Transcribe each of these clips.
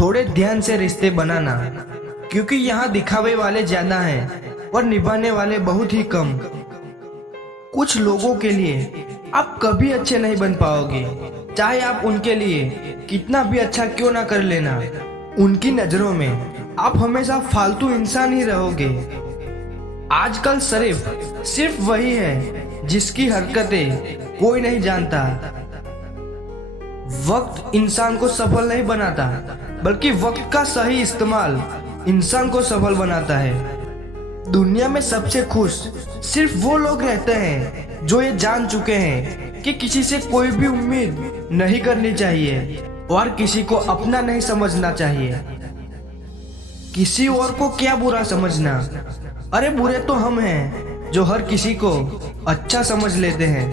थोड़े ध्यान से रिश्ते बनाना, क्योंकि यहाँ दिखावे वाले ज्यादा हैं और निभाने वाले बहुत ही कम। कुछ लोगों के लिए आप कभी अच्छे नहीं बन पाओगे, चाहे आप उनके लिए कितना भी अच्छा क्यों ना कर लेना। उनकी नजरों में आप हमेशा फालतू इंसान ही रहोगे। आजकल सिर्फ वही है जिसकी हरकतें कोई नहीं जानता। वक्त इंसान को सफल नहीं बनाता, बल्कि वक्त का सही इस्तेमाल इंसान को सफल बनाता है। दुनिया में सबसे खुश सिर्फ वो लोग रहते हैं जो ये जान चुके हैं कि किसी से कोई भी उम्मीद नहीं करनी चाहिए और किसी को अपना नहीं समझना चाहिए। किसी और को क्या बुरा समझना, अरे बुरे तो हम हैं जो हर किसी को अच्छा समझ लेते हैं।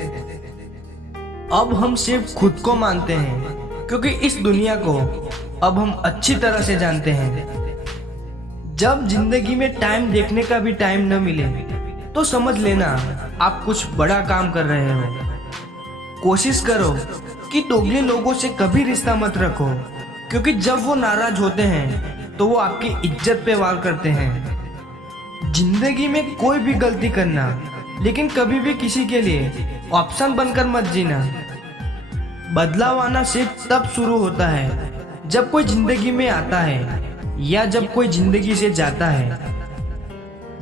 अब हम सिर्फ खुद को मानते हैं, क्योंकि इस दुनिया को अब हम अच्छी तरह से जानते हैं। जब जिंदगी में टाइम देखने का भी टाइम न मिले तो समझ लेना आप कुछ बड़ा काम कर रहे हो। कोशिश करो कि दोगले लोगों से कभी रिश्ता मत रखो, क्योंकि जब वो नाराज होते हैं तो वो आपकी इज्जत पे वार करते हैं। जिंदगी में कोई भी गलती करना, लेकिन कभी भी किसी के लिए ऑप्शन बनकर मत जीना। बदलाव आना सिर्फ तब शुरू होता है जब कोई जिंदगी में आता है या जब कोई जिंदगी से जाता है।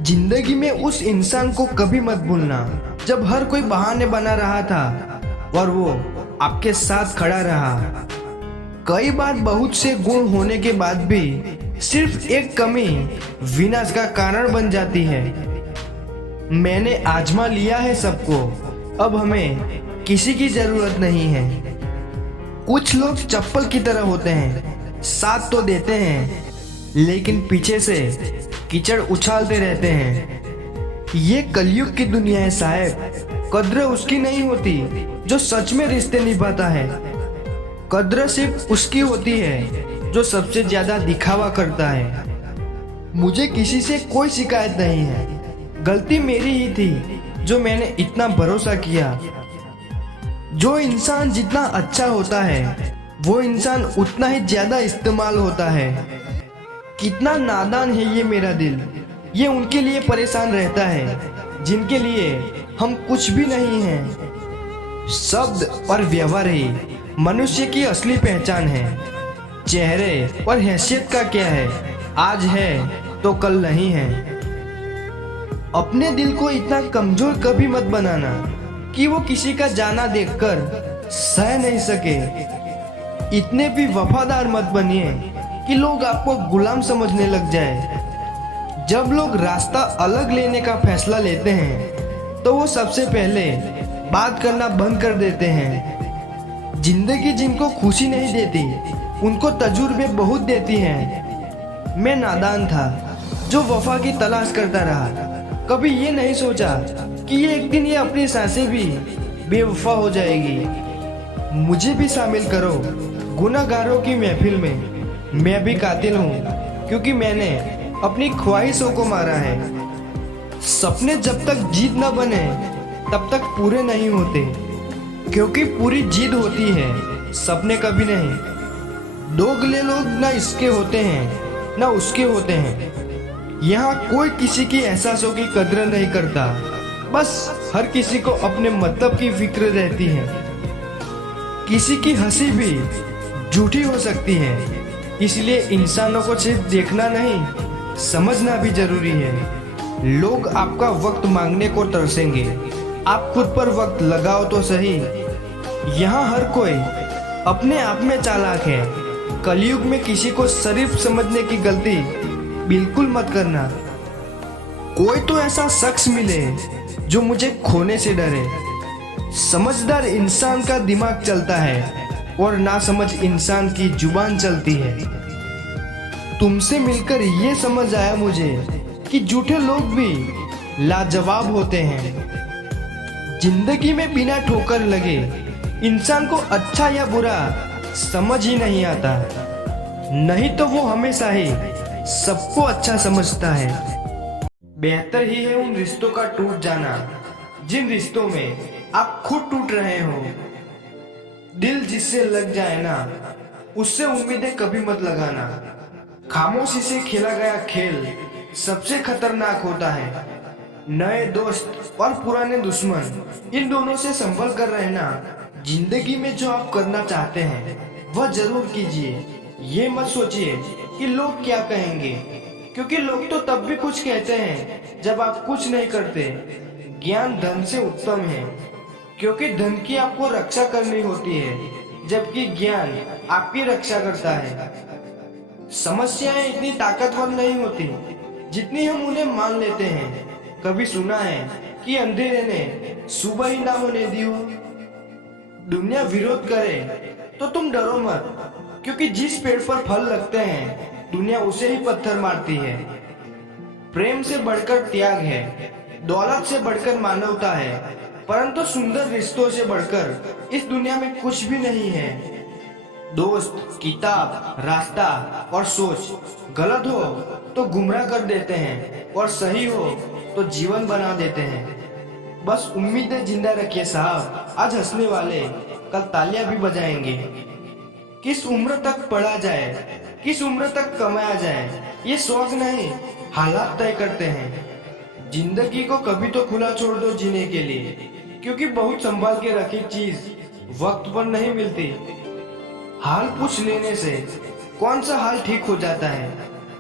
जिंदगी में उस इंसान को कभी मत भूलना जब हर कोई बहाने बना रहा था और वो आपके साथ खड़ा रहा। कई बार बहुत से गुण होने के बाद भी सिर्फ एक कमी विनाश का कारण बन जाती है। मैंने आजमा लिया है सबको, अब हमें किसी की जरूरत नहीं है। कुछ लोग चप्पल की तरह होते हैं, साथ तो देते हैं लेकिन पीछे से कीचड़ उछालते रहते हैं। ये कलयुग की दुनिया है साहब। कद्र उसकी नहीं होती जो सच में रिश्ते निभाता है। कद्र सिर्फ उसकी होती है जो सबसे ज्यादा दिखावा करता है। मुझे किसी से कोई शिकायत नहीं है, गलती मेरी ही थी जो मैंने इतना भरोसा किया। जो इंसान जितना अच्छा होता है वो इंसान उतना ही ज्यादा इस्तेमाल होता है। कितना नादान है ये मेरा दिल, ये उनके लिए परेशान रहता है जिनके लिए हम कुछ भी नहीं हैं। शब्द और व्यवहार ही मनुष्य की असली पहचान है। चेहरे और हैसियत का क्या है, आज है तो कल नहीं है। अपने दिल को इतना कमजोर कभी मत बनाना कि वो किसी का जाना देखकर सह नहीं सके। इतने भी वफादार मत बनिए कि लोग आपको गुलाम समझने लग जाए। जब लोग रास्ता अलग लेने का फैसला लेते हैं तो वो सबसे पहले बात करना बंद कर देते हैं। जिंदगी जिनको खुशी नहीं देती उनको तजुर्बे बहुत देती है। मैं नादान था जो वफा की तलाश करता रहा, कभी ये नहीं सोचा कि ये एक दिन ये अपनी सांसें भी बेवफा हो जाएगी। मुझे भी शामिल करो गुनाहगारों की महफिल में। मैं भी कातिल हूँ क्योंकि मैंने अपनी ख्वाहिशों को मारा है। सपने जब तक जीत न बने तब तक पूरे नहीं होते, क्योंकि पूरी जीत होती है, सपने कभी नहीं। दोगले लोग न इसके होते हैं न उसके होते हैं। यहाँ कोई किसी की एहसासों की कदर नहीं करता, बस हर किसी को अपने मतलब की फिक्र रहती है। किसी की हंसी भी झूठी हो सकती है, इसलिए इंसानों को सिर्फ देखना नहीं समझना भी जरूरी है। लोग आपका वक्त मांगने को तरसेंगे, आप खुद पर वक्त लगाओ तो सही। यहाँ हर कोई अपने आप में चालाक है। कलयुग में किसी को शरीफ समझने की गलती बिल्कुल मत करना। कोई तो ऐसा शख्स मिले जो मुझे खोने से डरे। समझदार इंसान का दिमाग चलता है और नासमझ इंसान की जुबान चलती है। तुमसे मिलकर ये समझ आया मुझे कि झूठे लोग भी लाजवाब होते हैं। जिंदगी में बिना ठोकर लगे इंसान को अच्छा या बुरा समझ ही नहीं आता, नहीं तो वो हमेशा ही सबको अच्छा समझता है। बेहतर ही है उन रिश्तों का टूट जाना जिन रिश्तों में आप खुद टूट रहे हो। दिल जिससे लग जाए ना उससे उम्मीदें कभी मत लगाना। खामोशी से खेला गया खेल सबसे खतरनाक होता है। नए दोस्त और पुराने दुश्मन, इन दोनों से संभल कर रहना। जिंदगी में जो आप करना चाहते हैं वह जरूर कीजिए। ये मत सोचिए कि लोग क्या कहेंगे, क्योंकि लोग तो तब भी कुछ कहते हैं जब आप कुछ नहीं करते। ज्ञान धन से उत्तम है, क्योंकि धन की आपको रक्षा करनी होती है, जबकि ज्ञान आपकी रक्षा करता है। समस्याएं इतनी ताकतवर नहीं होती जितनी हम उन्हें मान लेते हैं। कभी सुना है कि अंधेरे ने सुबह ही ना होने दी हो। दुनिया विरोध करे तो तुम डरो मत, क्योंकि जिस पेड़ पर फल लगते हैं दुनिया उसे ही पत्थर मारती है। प्रेम से बढ़कर त्याग है, दौलत से बढ़कर मानवता है, परंतु सुंदर रिश्तों से बढ़कर इस दुनिया में कुछ भी नहीं है। दोस्त, किताब, रास्ता और सोच गलत हो तो गुमराह कर देते हैं, और सही हो तो जीवन बना देते हैं। बस उम्मीदें जिंदा रखिए साहब, आज हंसने वाले कल तालियां भी बजाएंगे। किस उम्र तक पढ़ा जाए, किस उम्र तक कमाया जाए, ये शौक नहीं, हालात तय करते हैं। जिंदगी को कभी तो खुला छोड़ दो जीने के लिए, क्योंकि बहुत संभाल के रखी चीज वक्त पर नहीं मिलती। हाल पूछ लेने से कौन सा हाल ठीक हो जाता है।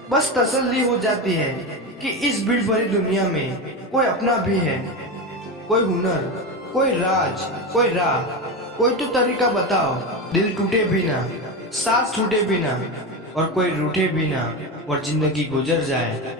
बस तसल्ली हो जाती है कि इस भीड़ भरी दुनिया में कोई अपना भी है। कोई हुनर, कोई राज, कोई राह, कोई तो तरीका बताओ, दिल टूटे भी ना, साथ छूटे भी ना, और कोई रूठे भी ना, और जिंदगी गुजर जाए।